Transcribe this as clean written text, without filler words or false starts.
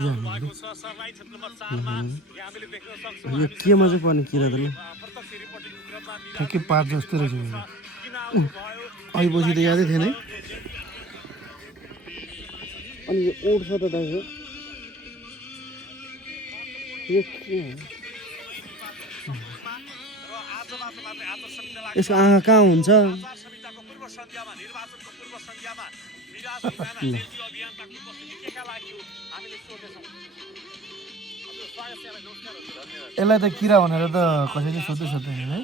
यो केमा चाहिँ पर्ने किरा त ल ठ्याक्कै पात जस्तो रहेछ आएपछि त यादै थिएन है अनि यो ओठ छ त दाजु यो के हो यसको आँखा कहाँ हुन्छ यसलाई त किरा भनेर त कसैले सोध्दै है